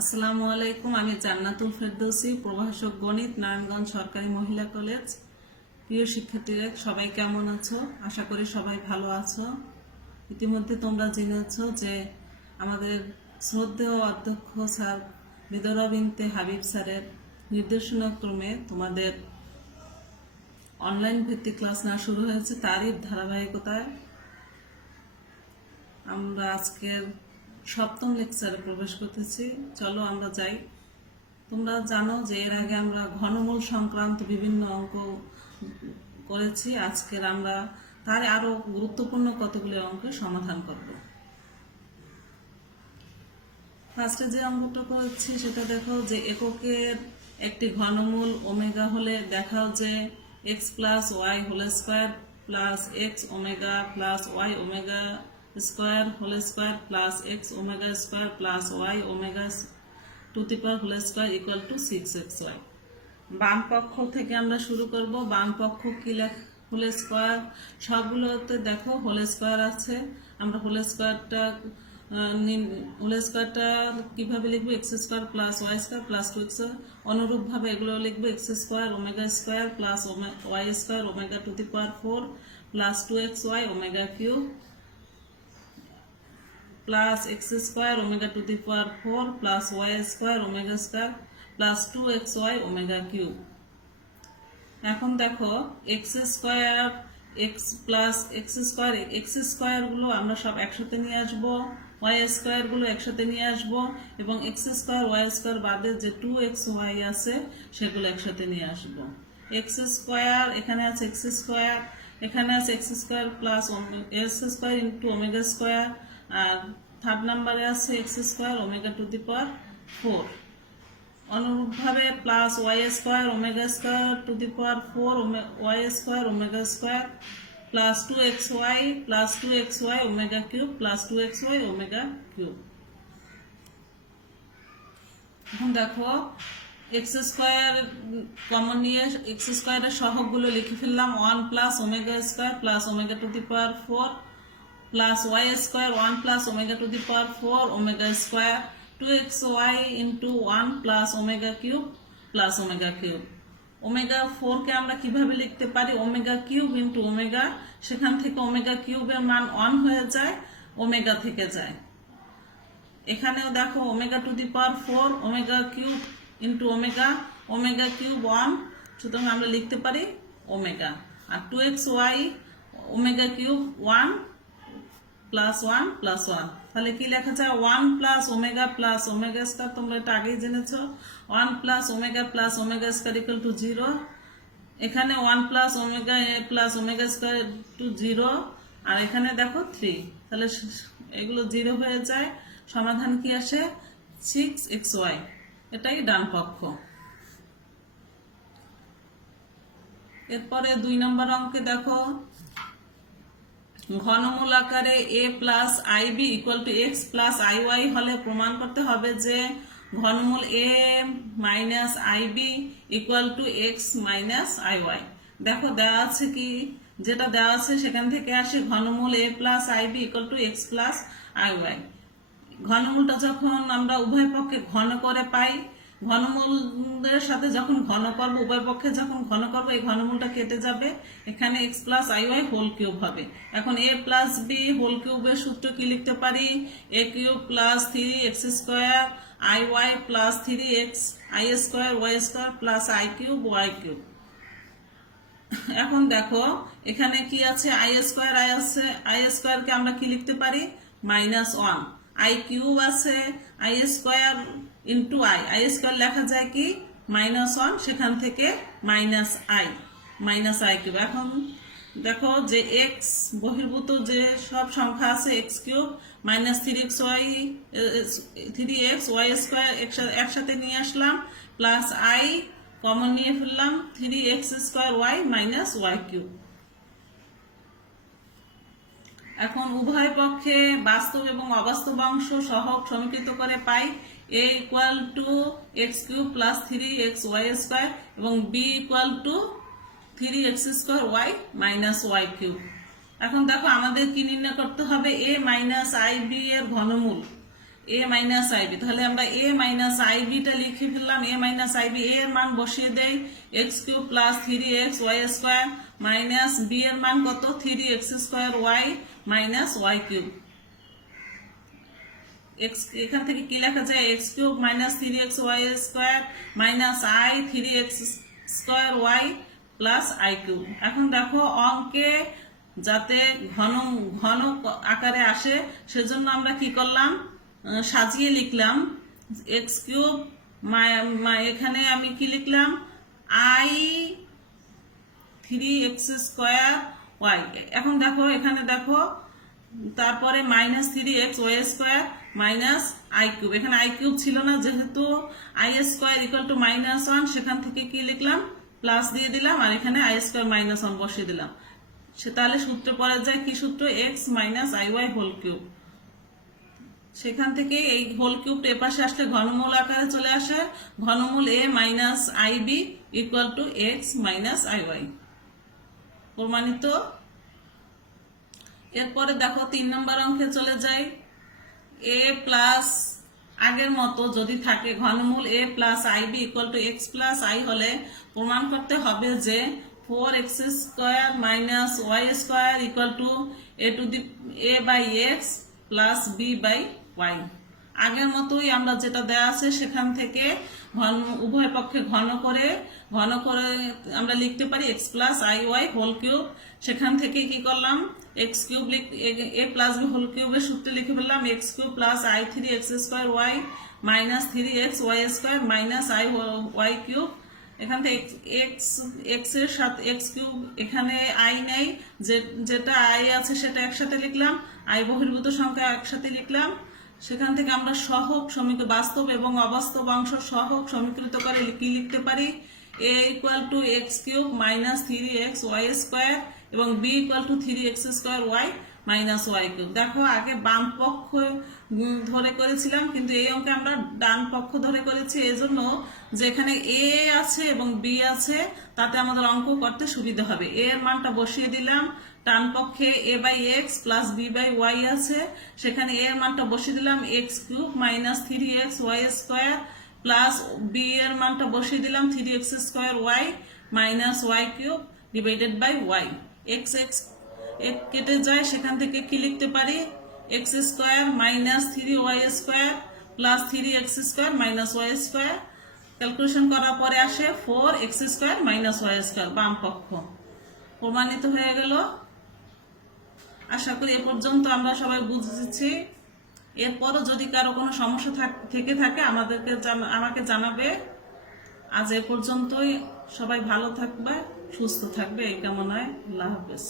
আসসালামু আলাইকুম। আমি জান্নাতুল ফেরদৌসী, প্রভাষক গণিত, নারায়ণগঞ্জ সরকারি মহিলা কলেজ। প্রিয় শিক্ষার্থীরা, সবাই কেমন আছো? আশা করি সবাই ভালো আছো। ইতিমধ্যে তোমরা জেনেছো যে আমাদের শ্রদ্ধেয় অধ্যক্ষ স্যার বিদরা বিনতে হাবিব স্যারের নির্দেশনা ক্রমে তোমাদের অনলাইন ভিত্তিক ক্লাস নেওয়া শুরু হয়েছে। তারই ধারাবাহিকতায় আমরা আজকের সপ্তম লেকচারে প্রবেশ করতেছি। চলো আমরা যাই। তোমরা জানো যে এর আগে আমরা ঘনমূল সংক্রান্ত বিভিন্ন অঙ্ক করেছি। আজকের আমরা তার আরো গুরুত্বপূর্ণ কতগুলি অঙ্কের সমাধান করব। ফার্স্টে যে অঙ্কটা করেছি সেটা দেখো যে এককের একটি ঘনমূল ওমেগা হলে দেখাও যে x plus Y whole square plus X omega plus Y omega square whole square plus X omega square plus Y omega to the power whole square equal to 6xy। বাম পক্ষ থেকে আমরা শুরু করব। বাম পক্ষ কি হোল স্কোয়ার, সবগুলোতে দেখো হোল স্কোয়ার আছে। আমরা হোল স্কোয়ারটা কিভাবে লিখবো? X square plus Y square plus 2x। অনুরূপভাবে এগুলো লিখবো X square omega square plus Y square omega to the power 4 plus 2xy omega cube plus X square omega to the power 4 plus Y square omega square plus 2xy omega cube. এখন দেখো x square x square গুলো আমরা সব একসাথে নিয়ে আসবো, Y square গুলো একসাথে নিয়ে আসবো এবং এক্স স্কোয়ার ওয়াই স্কোয়ার বাদে যে 2xy আছে সেগুলো একসাথে নিয়ে আসবো। এক্স স্কোয়ার এখানে আছে এক্স স্কোয়ার, এখানে আছে x square plus s square into omega square, আর থার্ড নাম্বারে আছে x square omega to the power 4। অনুরূপভাবে plus Y square omega square to the power 4 y square omega square plus 2xy omega cube plus 2xy omega cube. এখন দেখো x square common নিয়ে x স্কোয়ারের সহগগুলো লিখে ফেললাম। 1 plus omega square plus omega to the power 4 plus Y square 1 plus omega to the power 4 omega square 2xy into 1 plus omega cube plus omega cube. Omega 4 কে আমরা কিভাবে লিখতে পারি? Omega cube into omega, সেখান থেকে omega কিউবের মান 1 হয়ে যায়, ওমেগা থেকে যায়। এখানেও দেখো omega to the power 4 omega cube into omega, omega cube 1, সুতরাং আমরা লিখতে পারি ওমেগা। আর 2xy omega cube 1 plus 1 plus 1, তাহলে কি লেখা যায়? 1 প্লাস ওমেগা স্কয়ার, তোমরা এটা আগেই জেনেছো। 1 plus omega square equal to 0। এখানে 1 প্লাস ওমেগা স্কয়ার টু 0, আর এখানে দেখো 3, তাহলে এগুলো 0 হয়ে যায়। সমাধান কি আসে? 6xy। এটাই ডান পক্ষ। এরপরে 2 নম্বর অঙ্কে দেখো ঘনমূল আকারে a plus i b equal to x plus i y হলে প্রমাণ করতে হবে যে ঘনমূল a minus i b equal to x minus i y. দেখো দেওয়া আছে কি, যেটা দেওয়া আছে সেখান থেকে আসে ঘনমূল a plus i b equal to x plus i y. ঘনমূলটা যখন আমরা উভয় পক্ষে ঘন করে পাই, ঘনমূলের সাথে যখন ঘন করব, উভয় পক্ষে যখন ঘন করব, এই ঘনমূলটা কেটে যাবে, এখানে এক্স প্লাস আইওয়াই হোল কিউব হবে। এখন এ প্লাস বি হোল কিউবের সূত্র কি লিখতে পারি? A cube plus 3x square i y plus 3x i square y square plus I cube y cube. এখন দেখো এখানে কি আছে? আই স্কোয়ার আছে, আই স্কোয়ারকে আমরা কি লিখতে পারি? -1। আই কিউব আছে, I square into I square লেখা যায় কি? -1, সেখান থেকে মাইনাস আই কিউব। এখন দেখো যে এক্স বহির্ভূত যে সব সংখ্যা আছে X cube minus 3x Y square একসাথে নিয়ে আসলাম, প্লাস আই কমন নিয়ে ফেললাম, 3x square Y minus Y cube. এখন উভয় পক্ষে বাস্তব এবং অবাস্তব অংশ সহগ সমীকৃত করে পাই a equal to x cube plus 3x Y square এবং b equal to 3x square Y minus Y cube. এখন দেখো আমাদের কি নির্ণয় করতে হবে? a মাইনাস আই বি এর ঘনমূল। এ মাইনাস আইবি, তাহলে আমরা এ মাইনাস আইবিটা লিখে ফেললাম। এ মাইনাস আইবি, এ এর মান বসিয়ে দেই x cube plus 3x Y square minus b এর মান কত 3x square Y minus Y cube. X এখান থেকে কি লেখা যায়, x cube minus 3x Y square minus y 3x square y plus I cube. এখন দেখো অঙ্কে যাতে ঘন ঘন আকারে আসে সেজন্য আমরা কি করলাম, সাজিয়ে লিখলাম এক্স কিউব, এখানে আমি কি লিখলাম আই 3x স্কোয়ার ওয়াই। এখন দেখো এখানে দেখো তারপরে minus 3x Y square minus y cube, এখানে আই কিউব ছিল না যেহেতু আই স্কোয়ার ইকুয়াল টু -1, সেখান থেকে কি লিখলাম প্লাস দিয়ে দিলাম, আর এখানে আই স্কোয়ার -1 বসিয়ে দিলাম। সে তাহলে সূত্রে পড়া যায় কি সূত্র, x minus I y whole cube. সেখান থেকে এই হোল কিউব এর পাশে আসলে ঘনমূল আকারে চলে আসে, ঘনমূল a minus i b equal to x minus I y প্রমাণিত। এরপরে দেখো 3 নম্বর অঙ্কে চলে যাই। এ প্লাস আগের মতো যদি থাকে ঘনমূল a plus i b equal to x plus i হলে প্রমাণ করতে হবে যে 4x square minus y square equal to a by x plus b by y. আগের মতোই আমরা যেটা দেওয়া আছে সেখান থেকে উভয় পক্ষে ঘন করে আমরা লিখতে পারি x plus y y whole cube. সেখান থেকে কি করলাম, x cube a plus b whole কিউবের সূত্রে লিখে ফেললাম x cube plus y 3x square Y minus 3x Y square minus I y cube. এখান থেকে এক্স এর সাথে এক্স কিউব, এখানে আই নেই, যেটা আই আছে সেটা একসাথে লিখলাম, আই বহির্ভূত সংখ্যা একসাথে লিখলাম। সেখান থেকে আমরা সহগ বাস্তব এবং অবাস্তব অংশ সহগ সমীকৃত করে কি লিখতে পারি, a equal to x cube minus 3x Y square এবং b equal to 3x square Y minus Y cube. দেখো আগে বাম পক্ষ ধরে করেছিলাম, কিন্তু এই অঙ্কে আমরা ডান পক্ষ ধরে করেছি, এজন্য যে এখানে এ আছে এবং বি আছে তাতে আমাদের অঙ্ক করতে সুবিধা হবে। এ এর মানটা বসিয়ে দিলাম, ডান পক্ষে a by x plus b by y আছে, সেখানে এ এর মানটা বসিয়ে দিলাম x cube minus 3x Y square plus b এর মানটা বসিয়ে দিলাম 3x square Y minus Y cube divided by y. X x কেটে যায়, সেখান থেকে কি লিখতে পারি x square minus 3y square plus 3x square minus y square. Calculation করার পরে আসে 4x square minus y square, বাম পক্ষ প্রমাণিত হয়ে গেল। আশা করি এ পর্যন্ত আমরা সবাই বুঝেছি। এরপরও যদি কারো কোনো সমস্যা থেকে থাকে আমাকে জানাবে। আজ এ পর্যন্তই, সবাই ভালো থাকবে, সুস্থ থাকবে এই কামনায়। আল্লাহ হাফেজ।